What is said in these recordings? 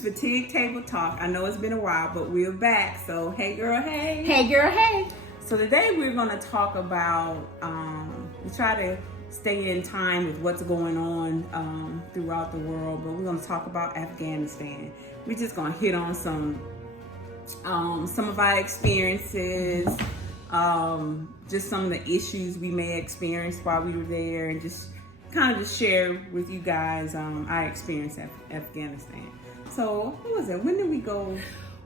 Fatigue Table Talk. I know it's been a while, but we're back. So, hey girl, hey. Hey girl, hey. So today we're going to talk about, we try to stay in time with what's going on throughout the world, but we're going to talk about Afghanistan. We're just going to hit on some of our experiences, just some of the issues we may experience while we were there, and just kind of just share with you guys our experience at Afghanistan. So, what was it? When did we go?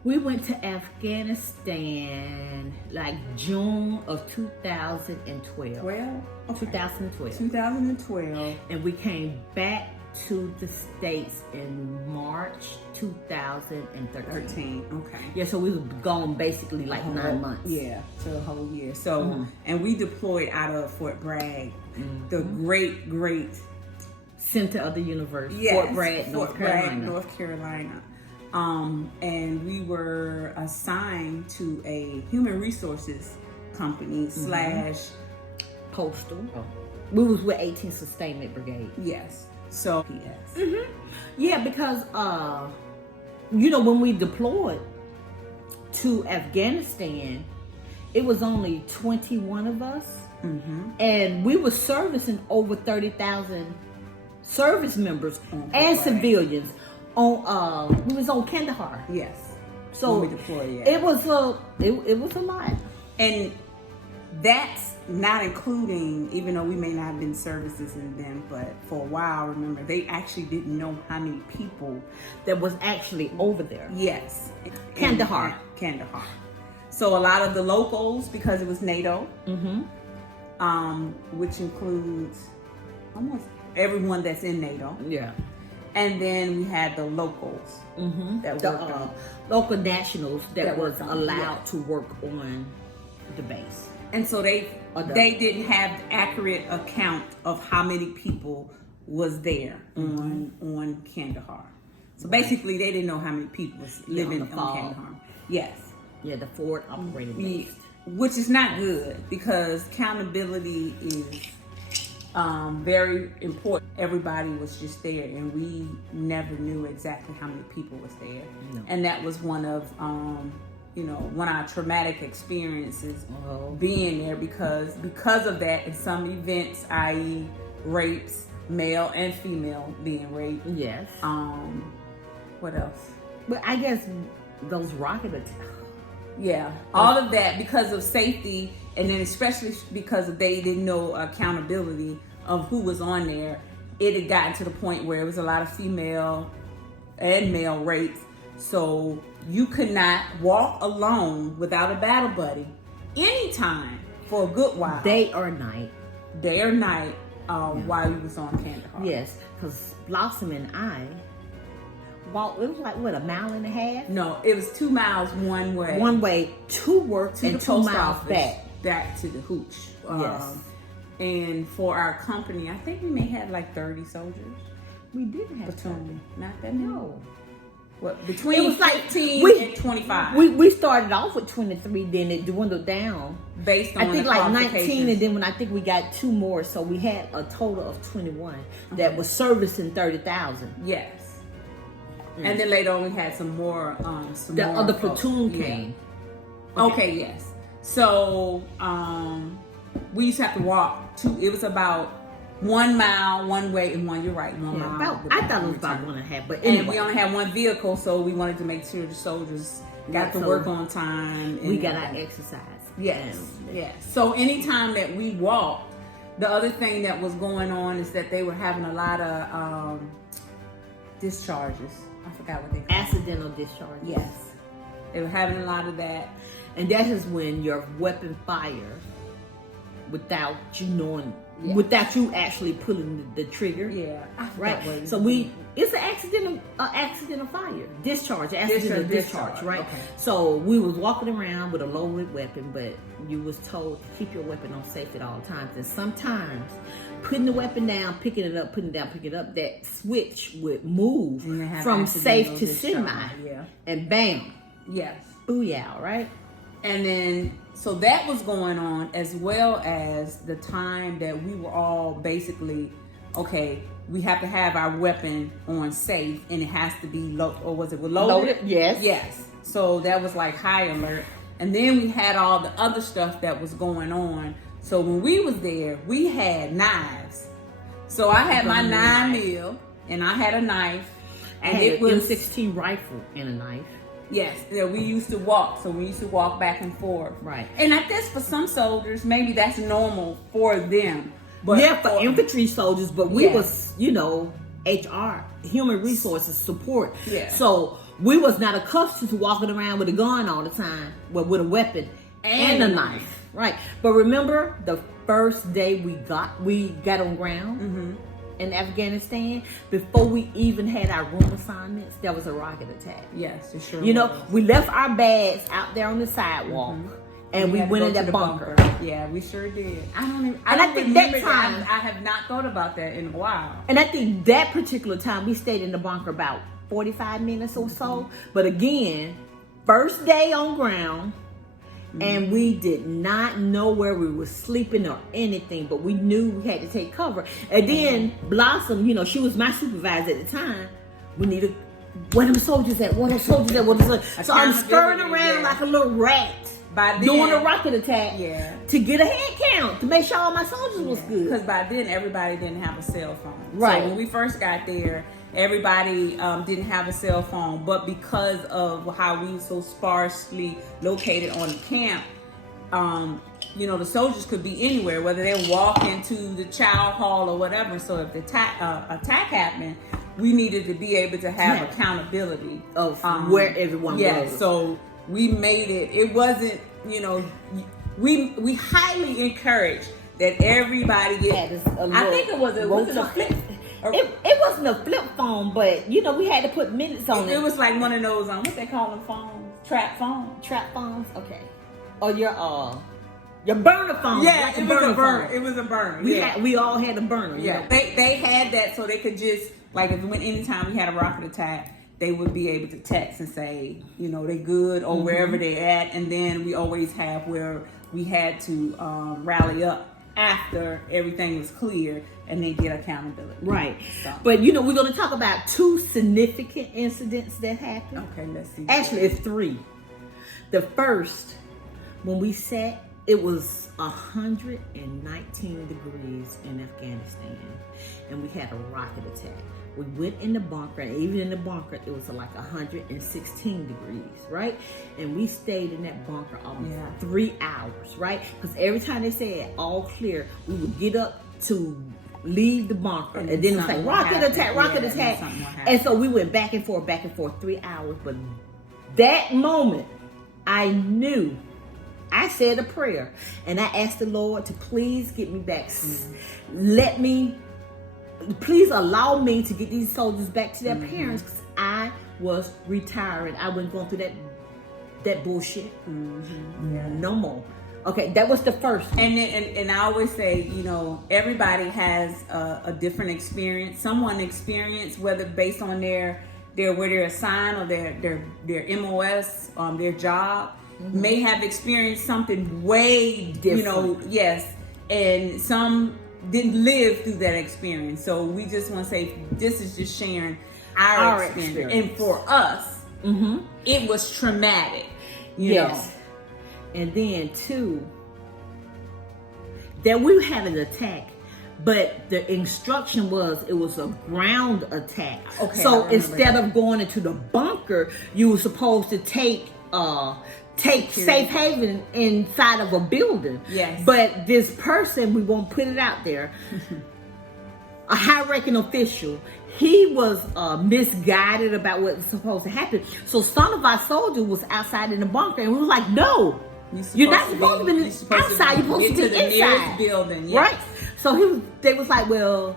We went to Afghanistan like June of 2012. 12? Okay. 2012. 2012. And we came back to the States in March 2013. Okay. Yeah, so we were gone basically like 9 months. Yeah, to a whole year. So, and we deployed out of Fort Bragg, the great center of the universe. Yes, Fort Bragg, North Carolina. North Carolina. And we were assigned to a human resources company slash postal. We was with 18th Sustainment Brigade. Yes. So yes. Yeah, because when we deployed to Afghanistan, it was only 21 of us, and we were servicing over 30,000 service members and civilians. We was on Khandahor. Yes. So when we deployed, it was a lot. And that's not including, even though we may not have been services in them, but for a while, remember, they actually didn't know how many people that was actually over there. Yes. Khandahor. Khandahor. So a lot of the locals, because it was NATO, which includes almost everyone that's in NATO. Yeah. And then we had the locals that worked on. Local nationals that was allowed to work on the base. And so they didn't have accurate account of how many people was there on Khandahor. So basically, they didn't know how many people was living on Khandahor. Yes. Yeah, the forward operating base. Which is not good, because accountability is very important. Everybody was just there, and we never knew exactly how many people was there. No. And that was one of one of our traumatic experiences being there, because of that, in some events, i.e. rapes, male and female being raped. Yes. What else? But I guess those rocket attacks. Yeah, all of that because of safety, and then especially because they didn't know accountability of who was on there. It had gotten to the point where it was a lot of female and male rapes. So you could not walk alone without a battle buddy anytime for a good while. Day or night. While you was on Khandahor. Yes, because Blossom and I walked, it was like, what, a mile and a half? No, it was 2 miles one way. One way to work to and the 2 post miles office, back to the hooch. Yes. And for our company, I think we may have like 30 soldiers. We didn't have platoon. Not that many. No. What, between it was like 15 and 25. We started off with 23, then it dwindled down. Based on I think the like 19, and then when I think we got 2 more, so we had a total of 21 that was servicing 30,000. Yes. And then later on we had some more. The other platoon came. Okay, yes. So we used to have to walk it was about 1 mile one way and one. You're right, 1 mile. I thought it was about 1.5, but anyway. And we only had one vehicle, so we wanted to make sure the soldiers got to work on time. And we got our exercise. Yes, yes. So anytime that we walked, the other thing that was going on is that they were having a lot of discharges. I forgot what they call accidental discharges. Yes, they were having a lot of that, and that is when your weapon fires without you knowing, without you actually pulling the trigger. Yeah, right. So it's an accidental fire, accidental discharge, right? Okay. So we was walking around with a loaded weapon, but you was told to keep your weapon on safe at all times. And sometimes putting the weapon down, picking it up, putting it down, picking it up, that switch would move from safe to semi, and bam, yes, booyah, right? And then, so that was going on, as well as the time that we were all basically, okay, we have to have our weapon on safe, and it has to be loaded? Yes. So that was like high alert. And then we had all the other stuff that was going on. So when we was there, we had knives. So I had my 9mm, and I had a knife. And it was M16 rifle and a knife. Yes, yeah, we used to walk. So we used to walk back and forth. Right. And I guess for some soldiers, maybe that's normal for them. But yeah, for infantry soldiers, but we was, HR, human resources support. Yeah. So we was not accustomed to walking around with a gun all the time, but with a weapon and a knife. Right. But remember the first day we got on ground in Afghanistan, before we even had our room assignments, there was a rocket attack. Yes, it sure was. We left our bags out there on the sidewalk. And we went in that bunker. Yeah, we sure did. I think that time, I have not thought about that in a while. And I think that particular time we stayed in the bunker about 45 minutes or so. But again, first day on ground, and we did not know where we were sleeping or anything, but we knew we had to take cover. And then Blossom, she was my supervisor at the time. We needed, where them soldiers at? Where them soldiers at? Where them soldiers? So I'm scurrying around like a little rat. By then, doing a rocket attack to get a head count to make sure all my soldiers was good. Because by then everybody didn't have a cell phone. Right. So when we first got there, everybody didn't have a cell phone. But because of how we were so sparsely located on the camp, the soldiers could be anywhere, whether they walk into the chow hall or whatever. So if the attack happened, we needed to be able to have accountability of where everyone was. So we made it. It wasn't, we highly encourage that everybody get. I think it was a flip. It wasn't a flip phone, but we had to put minutes on it. It was like one of those what they call them phones, trap phones. Okay, or your burner phone. Yeah, like it was a burner. It was a burner. We all had a burner. Yeah, they had that so they could just anytime we had a rocket attack, they would be able to text and say, they good or wherever they're at. And then we always have where we had to rally up after everything was clear and then get accountability. Right. So. But, we're going to talk about 2 significant incidents that happened. Okay, let's see. Actually, it's 3. The first, when we sat, it was 119 degrees in Afghanistan, and we had a rocket attack. We went in the bunker, and even in the bunker, it was like 116 degrees, right? And we stayed in that bunker almost 3 hours, right? Because every time they said all clear, we would get up to leave the bunker, and then it was like rocket attack. And so we went back and forth 3 hours. But that moment, I knew. I said a prayer, and I asked the Lord to please get me back. Please allow me to get these soldiers back to their parents, because I was retiring. I wasn't going through that bullshit. No more. Okay, that was the first. And I always say, everybody has a different experience. Someone experienced, whether based on where they're assigned or their MOS, their job, may have experienced something way different. And some didn't live through that experience. So we just want to say this is just sharing our experience. And for us, it was traumatic. You know. And then 2, that we had an attack, but the instruction was it was a ground attack. Okay. So instead of going into the bunker, you were supposed to take safe haven inside of a building. Yes. But this person, we won't put it out there, a high-ranking official, he was misguided about what was supposed to happen. So some of our soldiers was outside in the bunker, and we were like, no, you're not supposed to be outside. You're supposed to be the inside. Building, right? So they was like, well,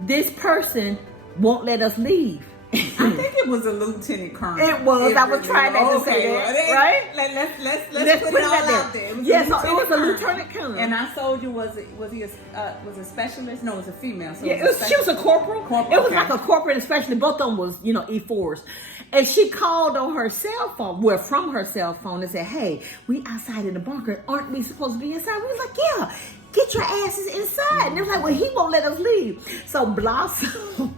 this person won't let us leave. I think it was a lieutenant colonel. It was. I was trying not to say that, right? Let's put it all out there. Yes, so it was a lieutenant colonel. And our soldier was he a specialist? No, it was a female. So she was a corporal. It was like a corporal and specialist. Both of them was E4s. And she called on her cell phone, from her cell phone, and said, "Hey, we outside in the bunker. Aren't we supposed to be inside?" We was like, "Yeah." get your asses inside. And they're like, well, he won't let us leave. So Blossom,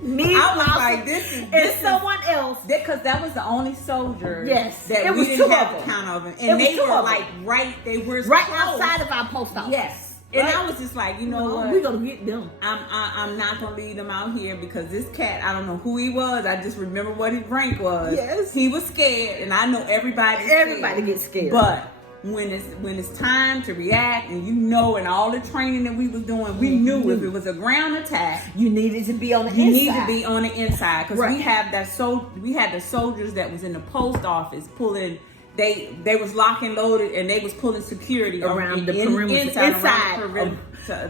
me, I was Blossom, like, this and is someone else. Because that was the only soldier. Yes, that it we was didn't two have of to them. count of them, and they were like they were right close. outside of our post office. Yes. And Right? I was just like, you know what? We're gonna get them. I'm not gonna leave them out here because this cat, I don't know who he was. I just remember what his rank was. Yes. He was scared, and I know everybody gets scared. But when it's time to react, and and all the training that we was doing, we knew if it was a ground attack, you needed to be on the inside. You need to be on the inside because Right. we had the soldiers that was in the post office pulling. They was lock and loaded, and they was pulling security around the perimeter, inside of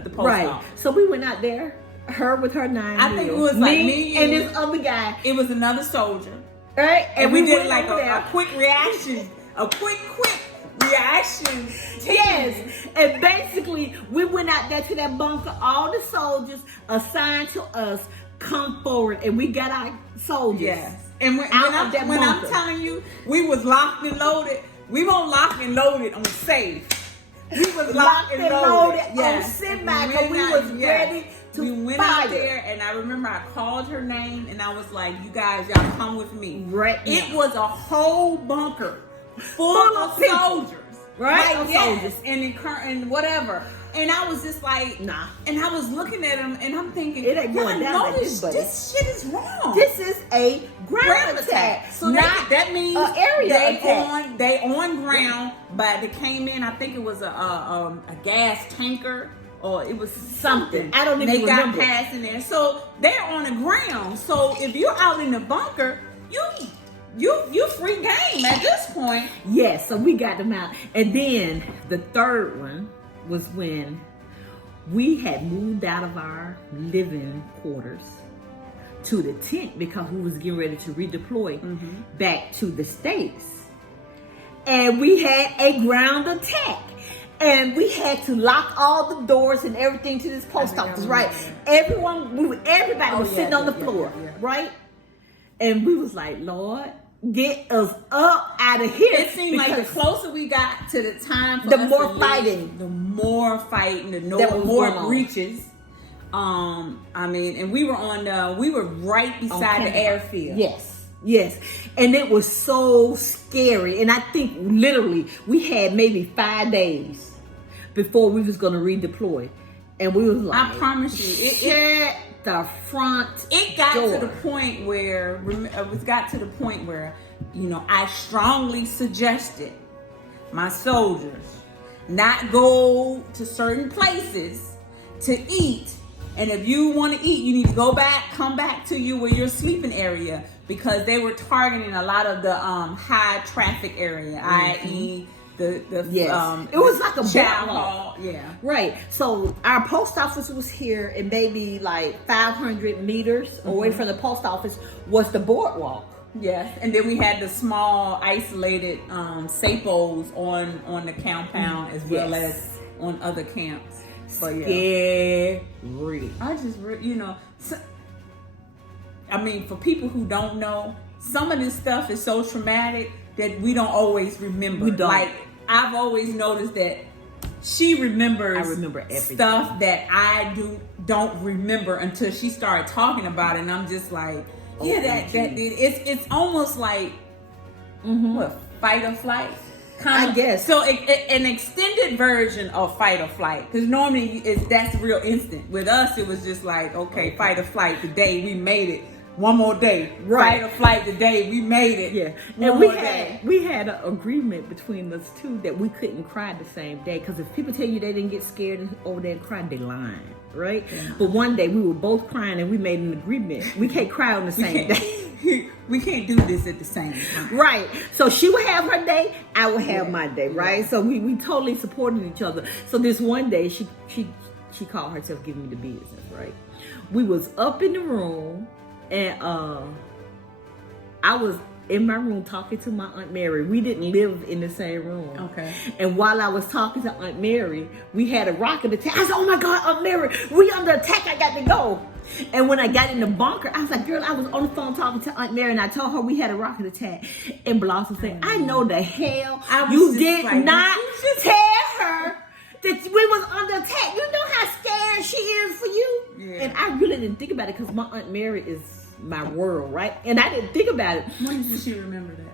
the post right. office. So we went out there, her with her 9 I think it was like me and this other guy. It was another soldier, right? and we did went like over a quick reaction, quick reaction team. Yes, and basically we went out there to that bunker. All the soldiers assigned to us come forward, and we got our soldiers. Yes. And when I'm telling you, we was locked and loaded. We won't lock and loaded on safe. We was locked and loaded on semi because we was ready to We went fire. out there, and I remember I called her name, and I was like, "You guys, y'all come with me." Right. It was a whole bunker full of soldiers. Right. Like, yes, and whatever. And I was just like, nah. And I was looking at him, and I'm thinking, it ain't going down like this, buddy. This shit is wrong. This is a ground attack. So that means area attack. They on ground, but they came in. I think it was a gas tanker, or it was something. I don't even remember. They got past in there, so they're on the ground. So if you're out in the bunker, you free game at this point. Yes. So we got them out, and then the third one was when we had moved out of our living quarters to the tent because we was getting ready to redeploy back to the States. And we had a ground attack. And we had to lock all the doors and everything to this post office, right? Everybody was sitting on the floor, right? And we was like, Lord, get us up out of here. It seemed like the closer we got to the time for the more fighting, the more breaches. I mean, and we were right beside the airfield. Yes. And it was so scary. And I think literally we had maybe 5 days before we was going to redeploy. And we was like, I promise you, the front it got door. to the point where I strongly suggested my soldiers not go to certain places to eat, and if you want to eat, you need to come back to your sleeping area, because they were targeting a lot of the high traffic area, i.e. it was like a child hall. Yeah. Right. So our post office was here, and maybe like 500 meters away from the post office was the boardwalk. Yes. And then we had the small isolated sapos on the compound as well as on other camps. But Scary. I just I mean, for people who don't know, some of this stuff is so traumatic that we don't always remember. We don't. Like, I've always noticed that she remembers I remember everything. Stuff that I don't remember until she started talking about it, and I'm just like, it's almost like what, fight or flight? I guess. So an extended version of fight or flight, because normally that's real instant. With us, it was just like, okay, fight or flight. The day we made it. One more day, right? Fight or flight. The day we made it, And we had an agreement between us two that we couldn't cry the same day, because if people tell you they didn't get scared and over there and cried, they lying, right? Yeah. But one day we were both crying, and we made an agreement: we can't cry on the same day. We can't do this at the same time, right? So she would have her day, I would have my day, right? So we totally supported each other. So this one day, she called herself giving me the business, right? We was up in the room. And I was in my room talking to my Aunt Mary. We didn't live in the same room. Okay. And while I was talking to Aunt Mary, we had a rocket attack. I said, oh my God, Aunt Mary, we under attack. I got to go. And when I got in the bunker, I was like, girl, I was on the phone talking to Aunt Mary, and I told her we had a rocket attack. And Blossom said, I know the hell you did not tell her that we was under attack. You know how scared she is for you. Yeah. And I really didn't think about it because my Aunt Mary is my world, right? And I didn't think about it. When did she remember that?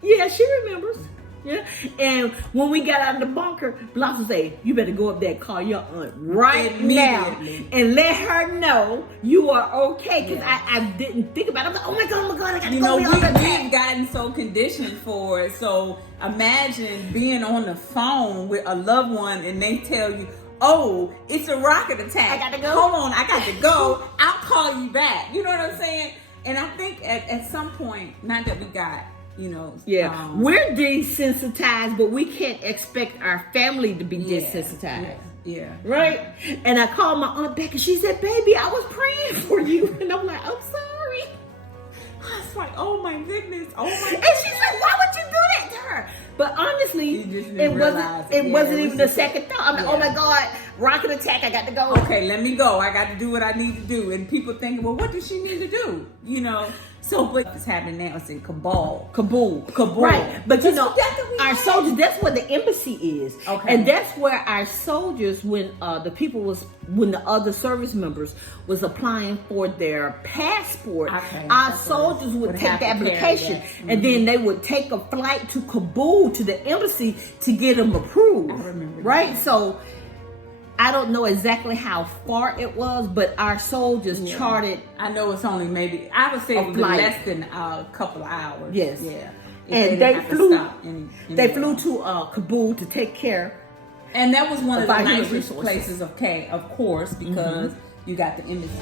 Yeah, she remembers. Yeah. And when we got out of the bunker, Blossom said, you better go up there and call your aunt right now and let her know you are okay. Because I didn't think about it. I'm like, oh my God, I got to go. We've gotten so conditioned for it. So imagine being on the phone with a loved one and they tell you, oh, it's a rocket attack. I got to go. Hold on, I got to go. I'll call you back. You know what I'm saying? And I think at some point, not that we got, we're desensitized, but we can't expect our family to be desensitized. Yeah. Right? And I called my aunt back and she said, baby, I was praying for you. And I'm like, I'm sorry. I was like, oh my goodness. Oh my goodness. And she's like, why would you do that to her? But honestly, it wasn't even a second thought. I'm like, oh my God, rocket attack, I got to go. Okay, let me go. I got to do what I need to do. And people think, well, what does she need to do? So what's happening now is in Kabul. Right. But our soldiers, that's where the embassy is. Okay. And that's where our soldiers, when the other service members was applying for their passport, our soldiers would take the application and then they would take a flight to Kabul to the embassy to get them approved. I remember. Right? So I don't know exactly how far it was, but our soldiers charted. I know it's only maybe, I would say it was less than a couple of hours. Yes. Yeah. And they flew to Kabul to take care. And that was one of the nicest places of course, because you got the embassy.